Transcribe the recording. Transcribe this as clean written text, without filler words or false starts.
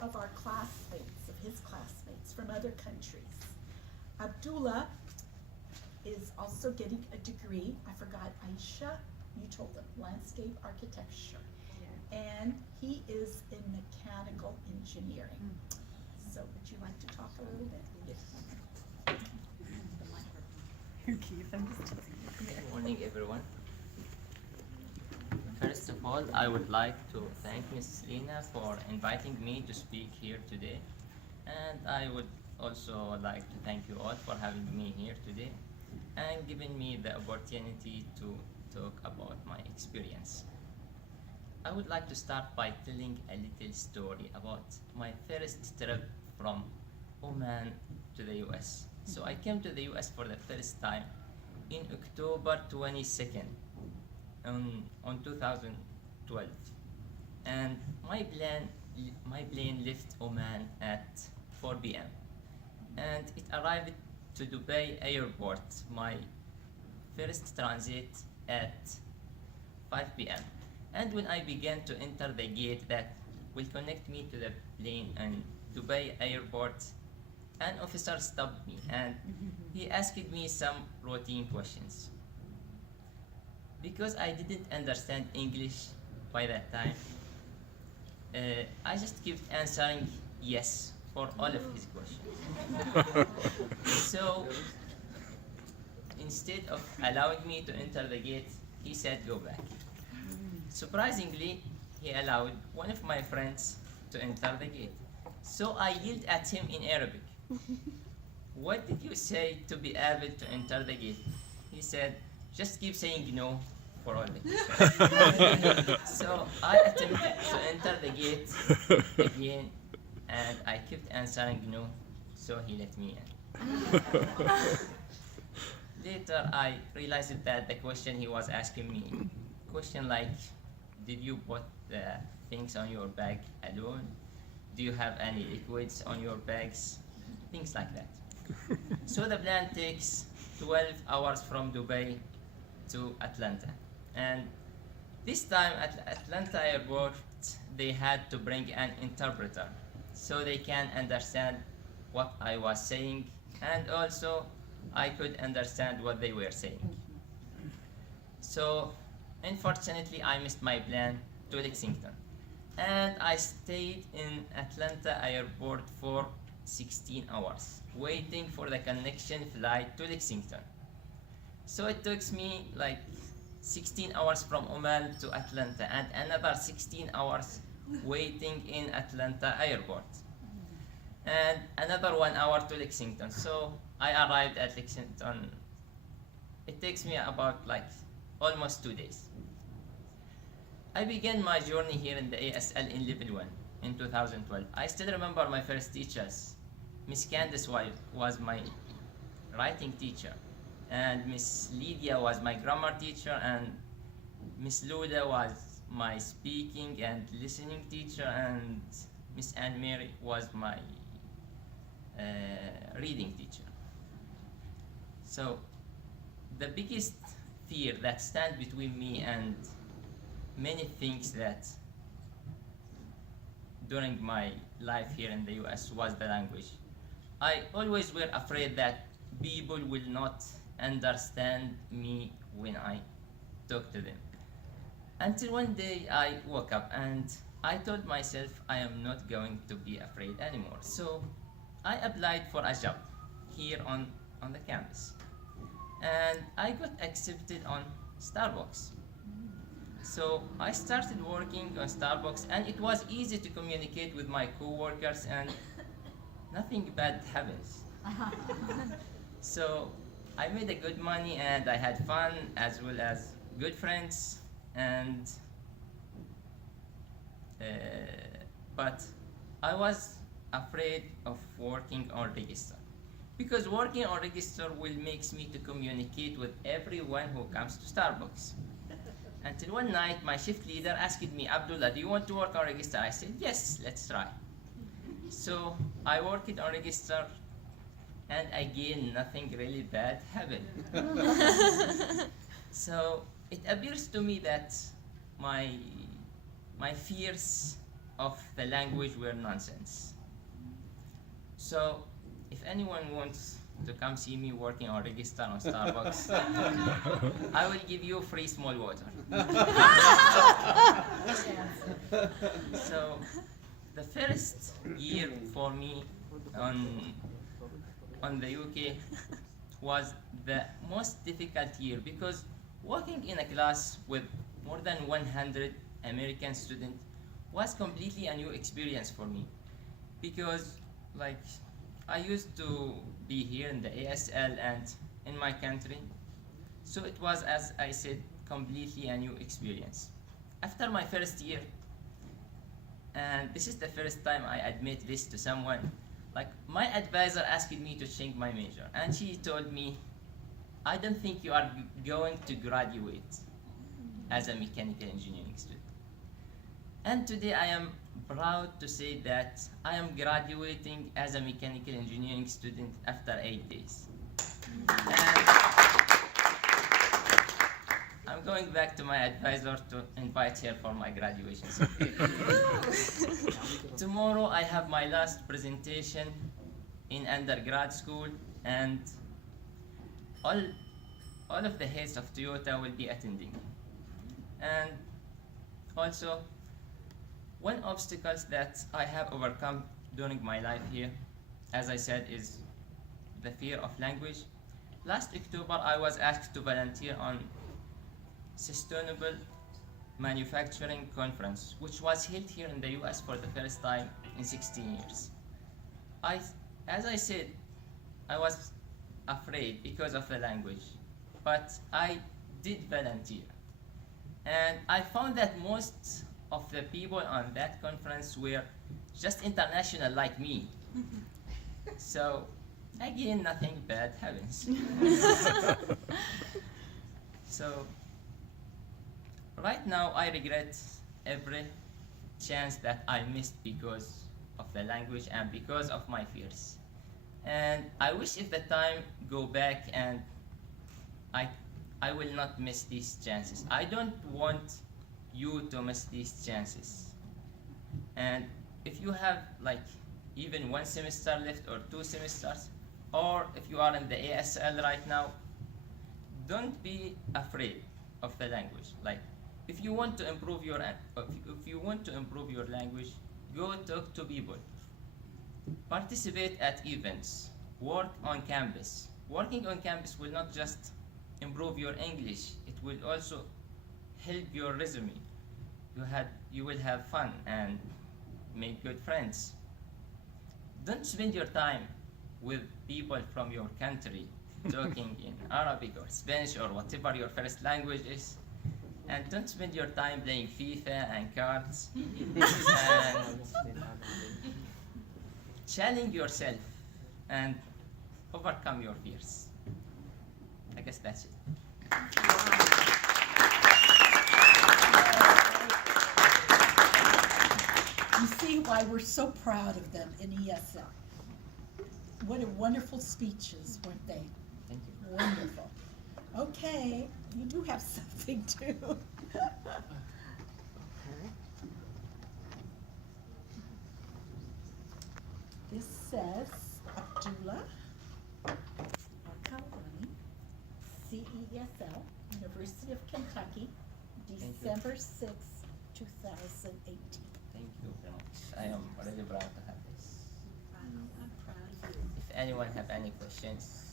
of our classmates, of his classmates from other countries. Abdullah is also getting a degree. I forgot, Aisha, you told them, landscape architecture. And he is in mechanical engineering. So would you like to talk a little bit? Yes. Keith, I'm just teasing you. Good morning, everyone. First of all, I would like to thank Ms. Lina for inviting me to speak here today. And I would also like to thank you all for having me here today and giving me the opportunity to talk about my experience. I would like to start by telling a little story about my first trip from Oman to the US. So I came to the US for the first time in October 22nd on 2012. And my plane left Oman at 4 p.m. and it arrived to Dubai airport, my first transit, at 5 p.m. And when I began to enter the gate that will connect me to the plane and Dubai airport, an officer stopped me and he asked me some routine questions. Because I didn't understand English by that time, I just kept answering yes for all of his questions. So instead of allowing me to enter the gate, he said go back. Surprisingly, he allowed one of my friends to enter the gate. So I yelled at him in Arabic. What did you say to be able to enter the gate? He said, just keep saying no for all the questions. So I attempted to enter the gate again and I kept answering no, so he let me in. Later I realized that the question he was asking me, question like, did you put the things on your bag alone? Do you have any liquids on your bags? Things like that. So the plane takes 12 hours from Dubai to Atlanta. And this time at Atlanta airport, they had to bring an interpreter so they can understand what I was saying, and also I could understand what they were saying. So unfortunately, I missed my plane to Lexington. And I stayed in Atlanta airport for 16 hours, waiting for the connection flight to Lexington. So it took me like 16 hours from Oman to Atlanta and another 16 hours waiting in Atlanta airport. And another 1 hour to Lexington. So I arrived at Lexington. It takes me about like almost 2 days. I began my journey here in the ASL in level 1 in 2012. I still remember my first teachers. Miss Candice was my writing teacher, and Miss Lydia was my grammar teacher, and Miss Luda was my speaking and listening teacher, and Miss Anne Mary was my reading teacher. So the biggest fear that stands between me and many things that during my life here in the US was the language. I always were afraid that people will not understand me when I talk to them. Until one day I woke up and I told myself I am not going to be afraid anymore. So I applied for a job here on the campus. And I got accepted on Starbucks. So I started working on Starbucks, and it was easy to communicate with my co-workers and nothing bad happens. So I made a good money and I had fun as well as good friends, and but I was afraid of working on register, because working on register will makes me to communicate with everyone who comes to Starbucks. Until one night, my shift leader asked me, Abdullah, do you want to work on register? I said, yes, let's try. So I worked on register, and again, nothing really bad happened. So it appears to me that my fears of the language were nonsense. So if anyone wants to come see me working or register on Starbucks, I will give you free small water. So the first year for me on the UK was the most difficult year, because working in a class with more than 100 American students was completely a new experience for me, because like I used to be here in the ASL and in my country, so it was, as I said, completely a new experience. After my first year, and this is the first time I admit this to someone, like my advisor asked me to change my major, and she told me, I don't think you are going to graduate as a mechanical engineering student. And today I am proud to say that I am graduating as a mechanical engineering student after 8 days. And I'm going back to my advisor to invite her for my graduation certificate. Tomorrow I have my last presentation in undergrad school, and all of the heads of Toyota will be attending. And also, one obstacle that I have overcome during my life here, as I said, is the fear of language. Last October, I was asked to volunteer on Sustainable Manufacturing Conference, which was held here in the US for the first time in 16 years. As I said, I was afraid because of the language, but I did volunteer. And I found that most of the people on that conference were just international like me. So again, nothing bad happens. So right now I regret every chance that I missed because of the language and because of my fears. And I wish if the time go back and I will not miss these chances. I don't want you to miss these chances. And if you have like even 1 semester left or 2 semesters, or if you are in the ASL right now, don't be afraid of the language. Like if you want to improve your language, go talk to people, participate at events, work on campus. Working on campus will not just improve your English, it will also help your resume. You will have fun and make good friends. Don't spend your time with people from your country talking in Arabic or Spanish or whatever your first language is. And don't spend your time playing FIFA and cards. And challenge yourself and overcome your fears. I guess that's it. You see why we're so proud of them in ESL. What a wonderful speeches, weren't they? Thank you. Wonderful. Okay, you do have something too. This says Abdullah Alkalbani, CESL, University of Kentucky, December 6, 2018. Thank you very much. I am really proud to have this. I'm proud of you. If anyone have any questions,